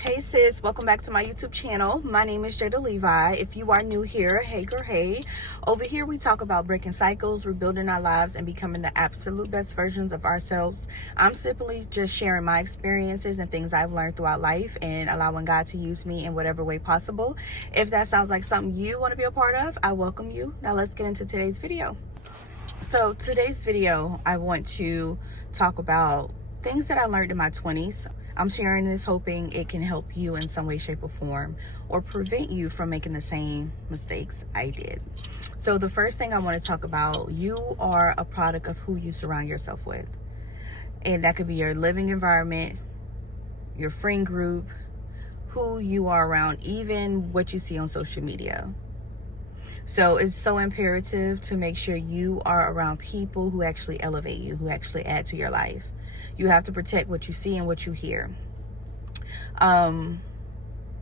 Hey sis, welcome back to my YouTube channel. My name is Jada Levi. If you are new here, hey girl, hey. Over here we talk about breaking cycles, rebuilding our lives, and becoming the absolute best versions of ourselves. I'm simply just sharing my experiences and things I've learned throughout life and allowing God to use me in whatever way possible. If that sounds like something you want to be a part of, I welcome you. Now let's get into today's video. So today's video, I want to talk about things that I learned in my 20s. I'm sharing this hoping it can help you in some way, shape, or form, or prevent you from making the same mistakes I did. So the first thing I want to talk about, you are a product of who you surround yourself with. And that could be your living environment, your friend group, who you are around, even what you see on social media. So it's so imperative to make sure you are around people who actually elevate you, who actually add to your life. You have to protect what you see and what you hear. I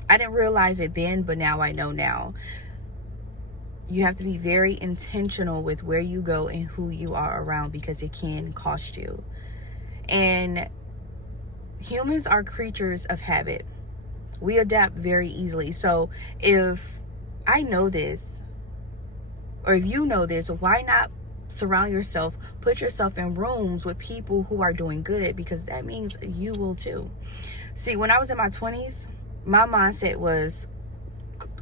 didn't realize it then, but now I know now. You have to be very intentional with where you go and who you are around, because it can cost you. And humans are creatures of habit. We adapt very easily. So if I know this, or if you know this, why not surround yourself, put yourself in rooms with people who are doing good, because that means you will too. See, when I was in my 20s, my mindset was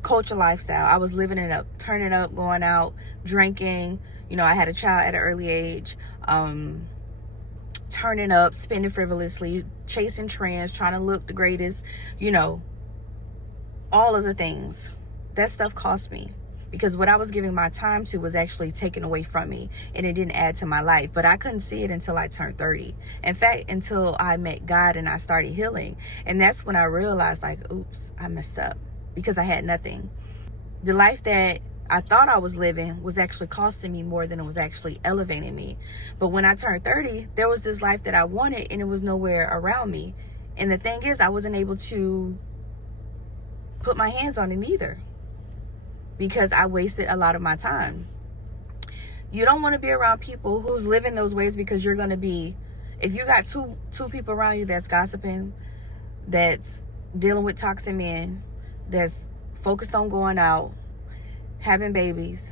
culture lifestyle. I was living it up, turning up, going out, drinking. You know, I had a child at an early age, turning up, spending frivolously, chasing trends, trying to look the greatest, you know, all of the things. That stuff cost me. Because what I was giving my time to was actually taken away from me, and it didn't add to my life. But I couldn't see it until I turned 30. In fact, until I met God and I started healing. And that's when I realized, like, oops, I messed up, because I had nothing. The life that I thought I was living was actually costing me more than it was actually elevating me. But when I turned 30, there was this life that I wanted, and it was nowhere around me. And the thing is, I wasn't able to put my hands on it either, because I wasted a lot of my time. You don't want to be around people who's living those ways, because you're going to be, if you got two people around you that's gossiping, that's dealing with toxic men, that's focused on going out, having babies,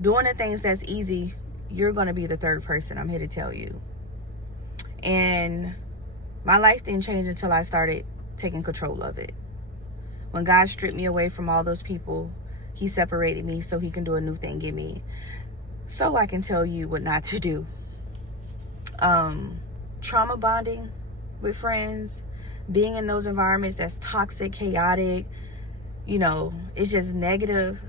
doing the things that's easy, you're going to be the third person. I'm here to tell you. And my life didn't change until I started taking control of it. When God stripped me away from all those people, he separated me so he can do a new thing in me. So I can tell you what not to do. Trauma bonding with friends, being in those environments that's toxic, chaotic, you know, it's just negative.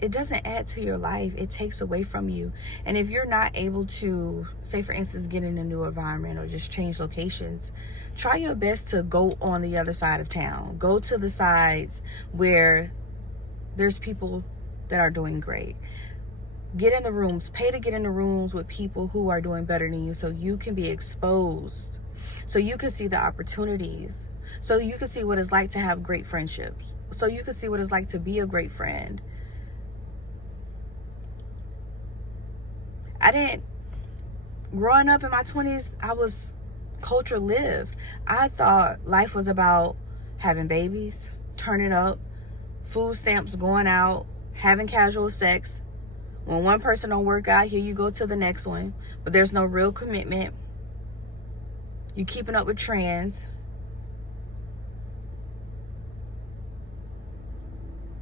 It doesn't add to your life. It takes away from you. And if you're not able to, say for instance, get in a new environment or just change locations, try your best to go on the other side of town. Go to the sides where there's people that are doing great. Get in the rooms. Pay to get in the rooms with people who are doing better than you, so you can be exposed, so you can see the opportunities, so you can see what it's like to have great friendships, so you can see what it's like to be a great friend. Growing up in my 20s, I was culture lived. I thought life was about having babies, turning up, food stamps, going out, having casual sex. When one person don't work out, here you go to the next one. But there's no real commitment. You keeping up with trends.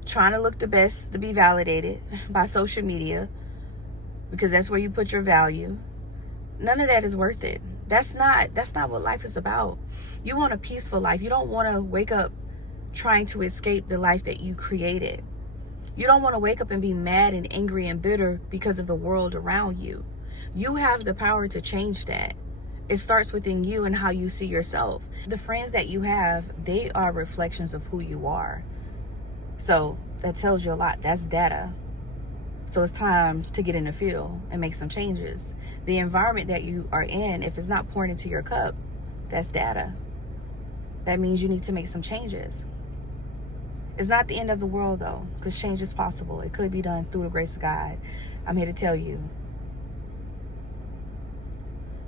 Trying to look the best to be validated by social media, because that's where you put your value. None of that is worth it. That's not what life is about. You want a peaceful life. You don't want to wake up trying to escape the life that you created. You don't want to wake up and be mad and angry and bitter because of the world around you. You have the power to change that. It starts within you and how you see yourself. The friends that you have, they are reflections of who you are. So that tells you a lot. That's data. So it's time to get in the field and make some changes. The environment that you are in, if it's not pouring into your cup, that's data. That means you need to make some changes. It's not the end of the world though, because change is possible. It could be done through the grace of God. I'm here to tell you.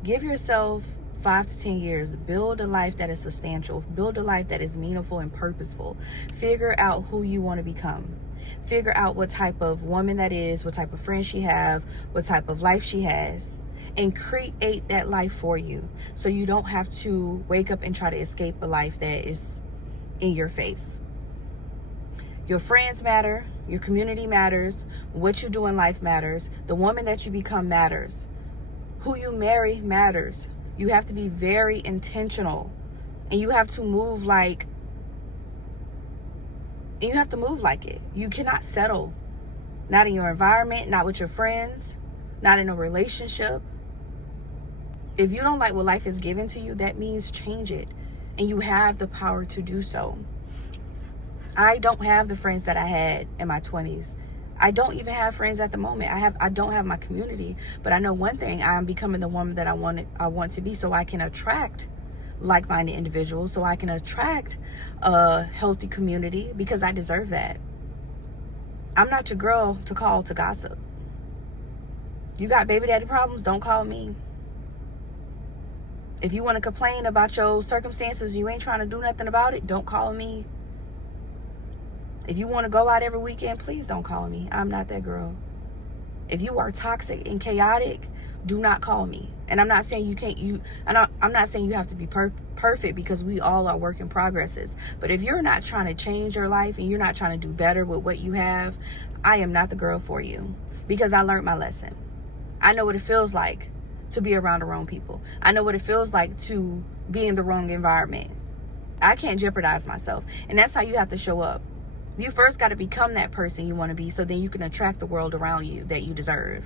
Give yourself 5 to 10 years. Build a life that is substantial. Build a life that is meaningful and purposeful. Figure out who you want to become. Figure out what type of woman that is, what type of friends she have, what type of life she has, and create that life for you, so you don't have to wake up and try to escape a life that is in your face. Your friends matter. Your community matters. What you do in life matters. The woman that you become matters. Who you marry matters. You have to be very intentional, and you have to move like it. You cannot settle. Not in your environment, not with your friends, not in a relationship. If you don't like what life is given to you, that means change it. And you have the power to do so. I don't have the friends that I had in my 20s. I don't even have friends at the moment. I don't have my community. But I know one thing, I'm becoming the woman that I want to be, so I can attract like-minded individuals, so I can attract a healthy community, because I deserve that. I'm not your girl to call to gossip. You got baby daddy problems, don't call me. If you want to complain about your circumstances, you ain't trying to do nothing about it, don't call me. If you want to go out every weekend, please don't call me. I'm not that girl. If you are toxic and chaotic, do not call me. And I'm not saying you can't, I'm not saying you have to be perfect, because we all are work in progresses. But if you're not trying to change your life and you're not trying to do better with what you have, I am not the girl for you, because I learned my lesson. I know what it feels like to be around the wrong people. I know what it feels like to be in the wrong environment. I can't jeopardize myself. And that's how you have to show up. You first got to become that person you want to be, so then you can attract the world around you that you deserve.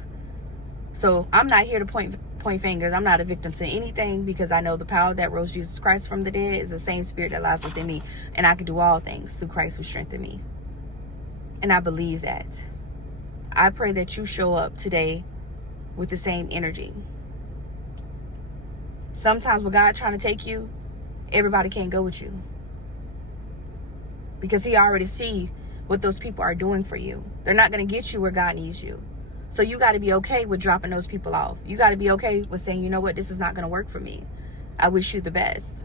So I'm not here to point fingers. I'm not a victim to anything, because I know the power that rose Jesus Christ from the dead is the same spirit that lies within me. And I can do all things through Christ who strengthened me. And I believe that. I pray that you show up today with the same energy. Sometimes with God trying to take you, everybody can't go with you, because he already see what those people are doing for you. They're not going to get you where God needs you. So you got to be okay with dropping those people off. You got to be okay with saying, you know what, this is not going to work for me. I wish you the best.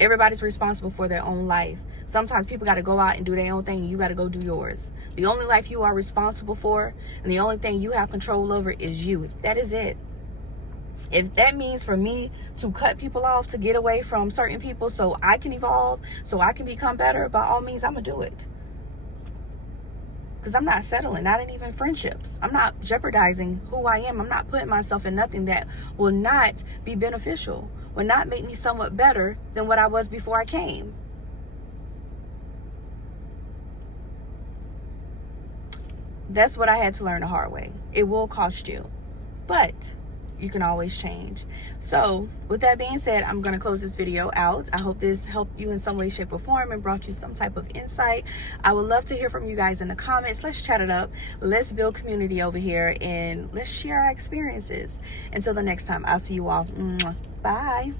Everybody's responsible for their own life. Sometimes people got to go out and do their own thing, and you got to go do yours. The only life you are responsible for, and the only thing you have control over, is you. That is it. If that means for me to cut people off to get away from certain people so I can evolve, so I can become better, by all means, I'm going to do it. Because I'm not settling, not in even friendships. I'm not jeopardizing who I am. I'm not putting myself in nothing that will not be beneficial, will not make me somewhat better than what I was before I came. That's what I had to learn the hard way. It will cost you, but you can always change. So with that being said, I'm going to close this video out. I hope this helped you in some way, shape, or form and brought you some type of insight. I would love to hear from you guys in the comments. Let's chat it up. Let's build community over here, and let's share our experiences. Until the next time, I'll see you all. Bye.